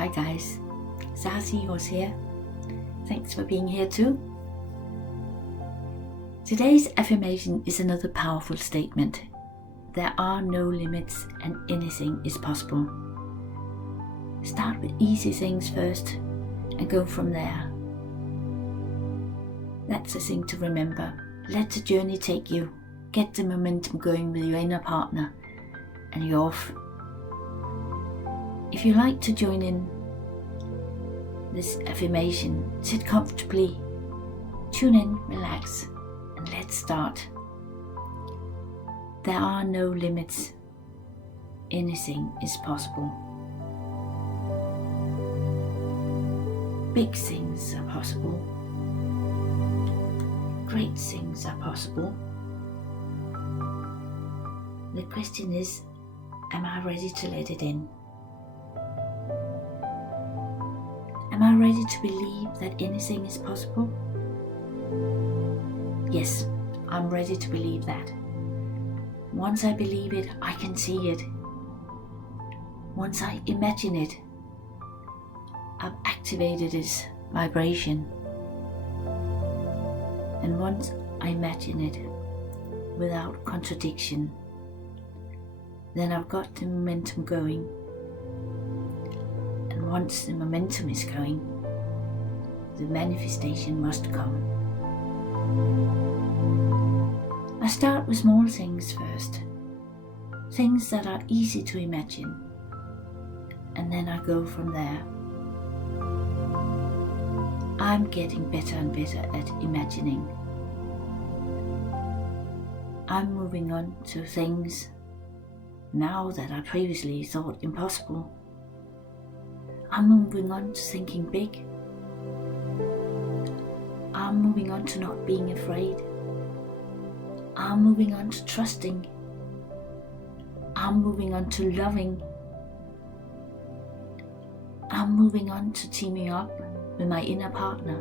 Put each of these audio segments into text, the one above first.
Hi guys, Z.Zeahorse here. Thanks for being here too. Today's affirmation is another powerful statement. There are no limits and anything is possible. Start with easy things first and go from there. That's the thing to remember. Let the journey take you. Get the momentum going with your inner partner and you're off. If you like to join in this affirmation, sit comfortably, tune in, relax, and let's start. There are no limits. Anything is possible. Big things are possible. Great things are possible. The question is, am I ready to let it in? Am I ready to believe that anything is possible? Yes, I'm ready to believe that. Once I believe it, I can see it. Once I imagine it, I've activated its vibration. And once I imagine it without contradiction, then I've got the momentum going. And once the momentum is going, the manifestation must come. I start with small things first, things that are easy to imagine, and then I go from there. I'm getting better and better at imagining. I'm moving on to things now that I previously thought impossible. I'm moving on to thinking big. I'm moving on to not being afraid. I'm moving on to trusting. I'm moving on to loving. I'm moving on to teaming up with my inner partner.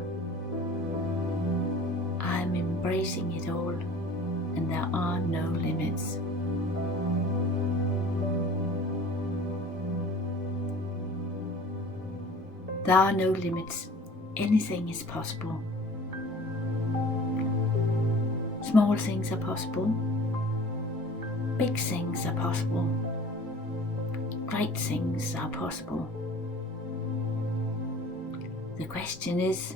I'm embracing it all, and there are no limits. There are no limits. Anything is possible. Small things are possible. Big things are possible. Great things are possible. The question is,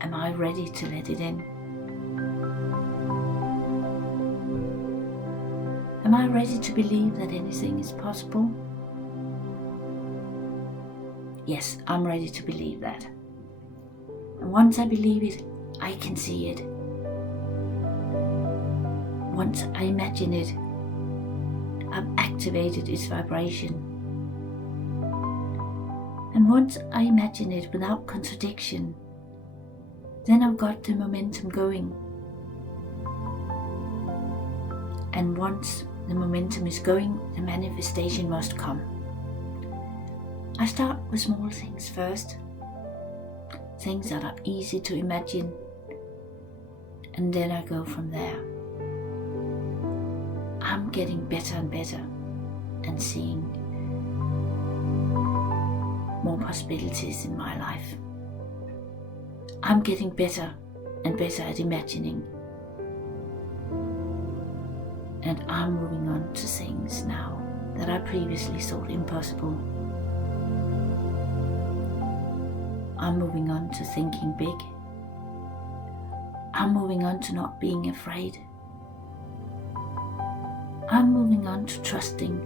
am I ready to let it in? Am I ready to believe that anything is possible? Yes, I'm ready to believe that. And once I believe it, I can see it. Once I imagine it, I've activated its vibration. And once I imagine it without contradiction, then I've got the momentum going. And once the momentum is going, the manifestation must come. I start with small things first, things that are easy to imagine, and then I go from there. I'm getting better and better and seeing more possibilities in my life. I'm getting better and better at imagining, and I'm moving on to things now that I previously thought impossible. I'm moving on to thinking big. I'm moving on to not being afraid. I'm moving on to trusting.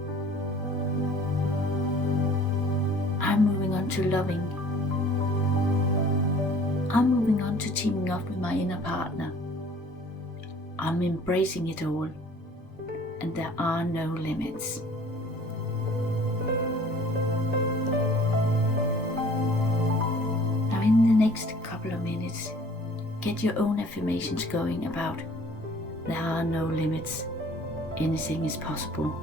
I'm moving on to loving. I'm moving on to teaming up with my inner partner. I'm embracing it all, and there are no limits. Now in the next couple of minutes, get your own affirmations going about there are no limits. Anything is possible.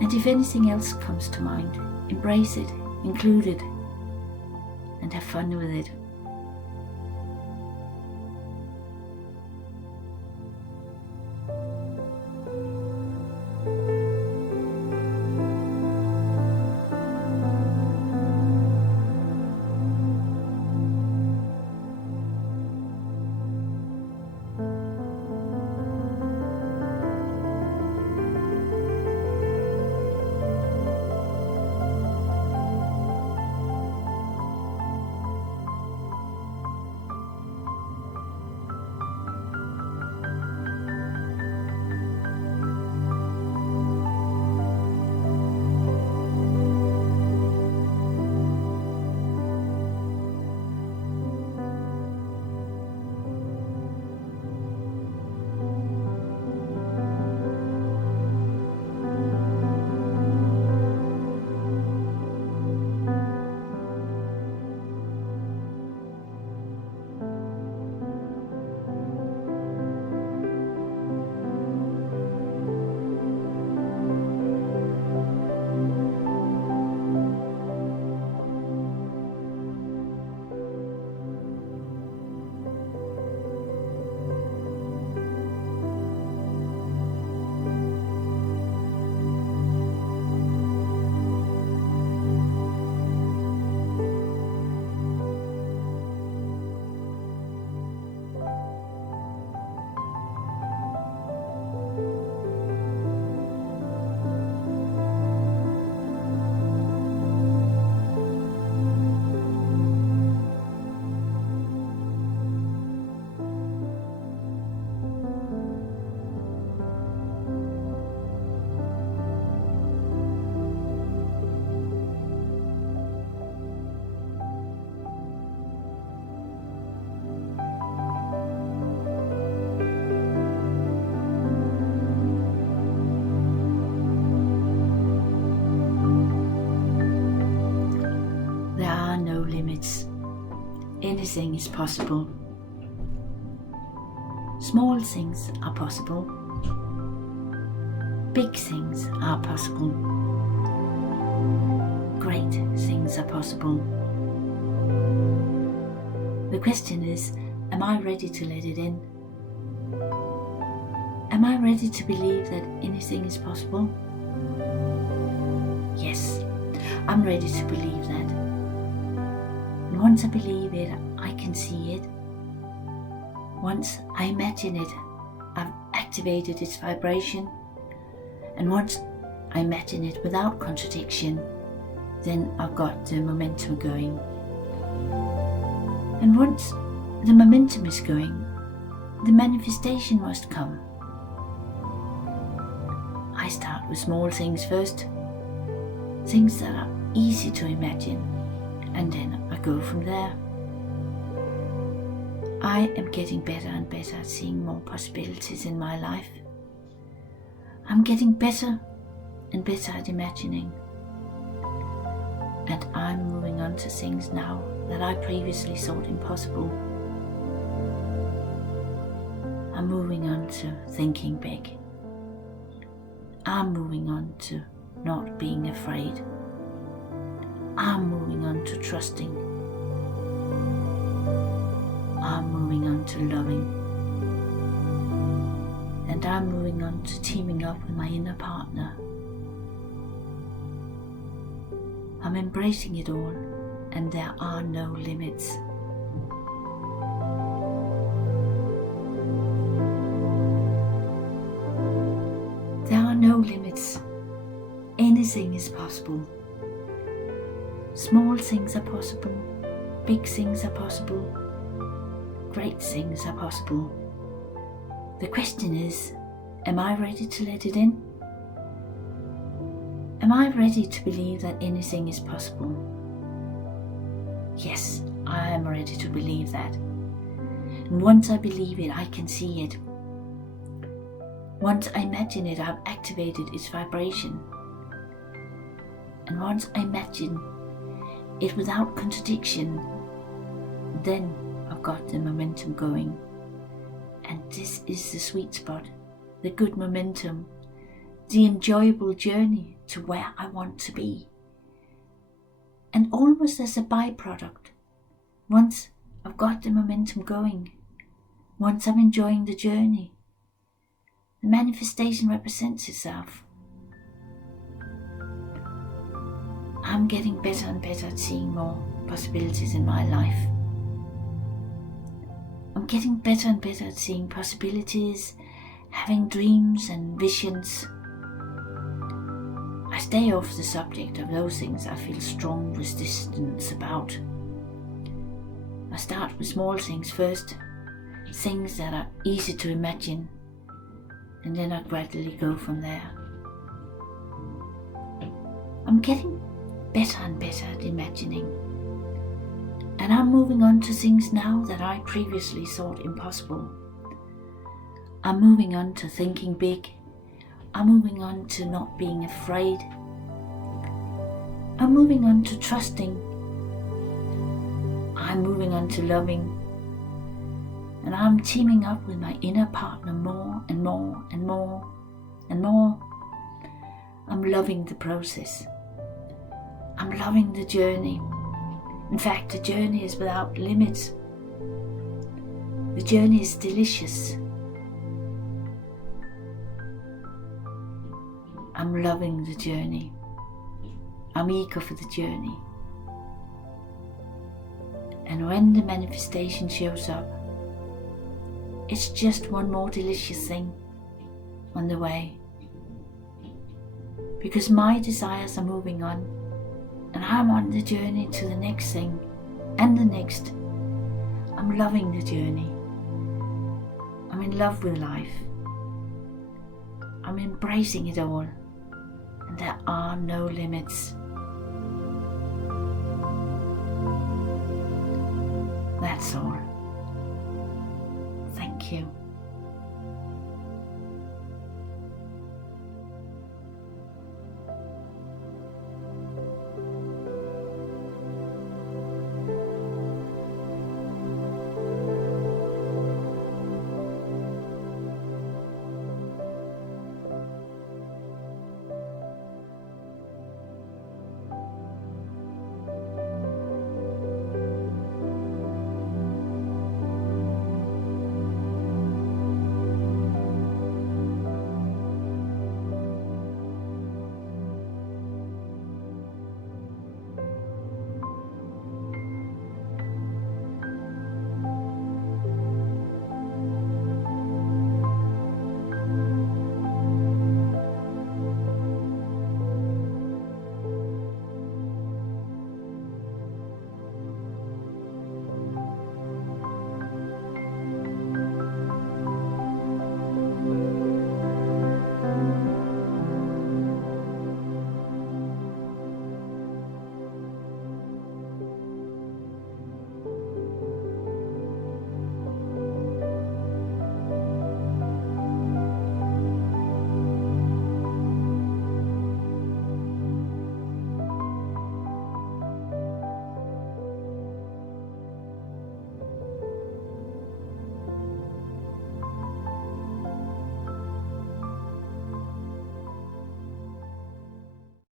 And if anything else comes to mind, embrace it, include it, and have fun with it. limits. Anything is possible. Small things are possible. Big things are possible. Great things are possible. The question is, am I ready to let it in? Am I ready to believe that anything is possible? Yes, I'm ready to believe that. And once I believe it, I can see it. Once I imagine it, I've activated its vibration. And once I imagine it without contradiction, then I've got the momentum going. And once the momentum is going, the manifestation must come. I start with small things first, things that are easy to imagine, and then I go from there. I am getting better and better at seeing more possibilities in my life. I'm getting better and better at imagining. And I'm moving on to things now that I previously thought impossible. I'm moving on to thinking big. I'm moving on to not being afraid. I'm moving on to trusting. I'm moving on to loving. And I'm moving on to teaming up with my inner partner. I'm embracing it all, and there are no limits. There are no limits. Anything is possible. Small things are possible. Big things are possible. Great things are possible. The question is, am I ready to let it in? Am I ready to believe that anything is possible? Yes, I am ready to believe that. And once I believe it, I can see it. Once I imagine it, I've activated its vibration. And once I imagine it without contradiction, then I've got the momentum going. And this is the sweet spot, the good momentum, the enjoyable journey to where I want to be. And almost as a byproduct, once I've got the momentum going, once I'm enjoying the journey, the manifestation represents itself. I'm getting better and better at seeing more possibilities in my life. I'm getting better and better at seeing possibilities, having dreams and visions. I stay off the subject of those things I feel strong resistance about. I start with small things first, things that are easy to imagine, and then I gradually go from there. I'm getting better and better at imagining, and I'm moving on to things now that I previously thought impossible. I'm moving on to thinking big. I'm moving on to not being afraid. I'm moving on to trusting. I'm moving on to loving. And I'm teaming up with my inner partner more and more and more and more. I'm loving the process. I'm loving the journey. In fact, the journey is without limits. The journey is delicious. I'm loving the journey. I'm eager for the journey. And when the manifestation shows up, it's just one more delicious thing on the way. Because my desires are moving on, and I'm on the journey to the next thing and the next. I'm loving the journey. I'm in love with life. I'm embracing it all. And there are no limits. That's all. Thank you.